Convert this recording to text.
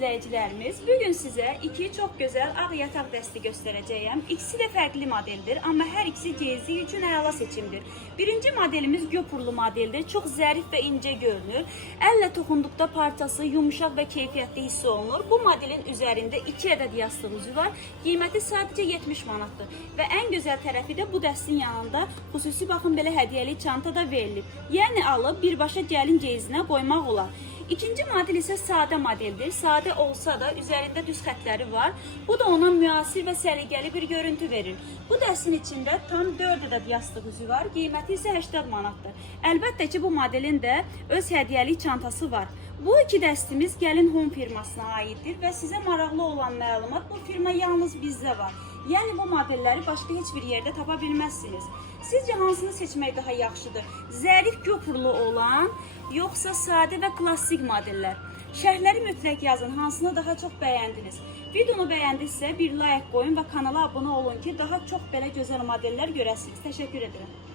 izləyicilərimiz, bugün sizə iki çox gözəl ağ yataq dəsti göstərəcəyəm. İkisi də fərqli modeldir, amma hər ikisi geyizlik üçün əla seçimdir. Birinci modelimiz göpurlu modeldir, çox zərif və incə görünür. Əllə toxunduqda parçası yumuşaq və keyfiyyətli hiss olunur. Bu modelin üzərində 2 ədəd yastıq üzü var, qiyməti sadəcə 70 manatdır. Və ən gözəl tərəfi də bu dəstin yanında xüsusi baxın belə hədiyyəli çanta da verilib. Yəni alıb birbaşa gəlin geyizinə qoymaq olar. İkinci model isə sadə modeldir. Sadə olsa da üzərində düz xətləri var. Bu da ona müasir və səliqəli bir görüntü verir. Bu dəstin içində tam 4 ədəd yastıq üzü var. Qiyməti isə 80 manatdır. Əlbəttə ki, bu modelin də öz hədiyyəli çantası var. Bu iki dəstimiz Gəlin Home firmasına aiddir və sizə maraqlı olan məlumat bu firma yalnız bizdə var. Yəni bu modelləri başqa heç bir yerdə tapa bilməzsiniz. Sizcə hansını seçmək daha yaxşıdır? Zərif göpurlu olan, yoxsa sadə və klassik modellər? Şərhləri mütləq yazın, hansını daha çox bəyəndiniz. Videonu bəyəndinizsə bir like qoyun və kanala abunə olun ki, daha çox belə gözəl modellər görəsiniz. Təşəkkür edirəm.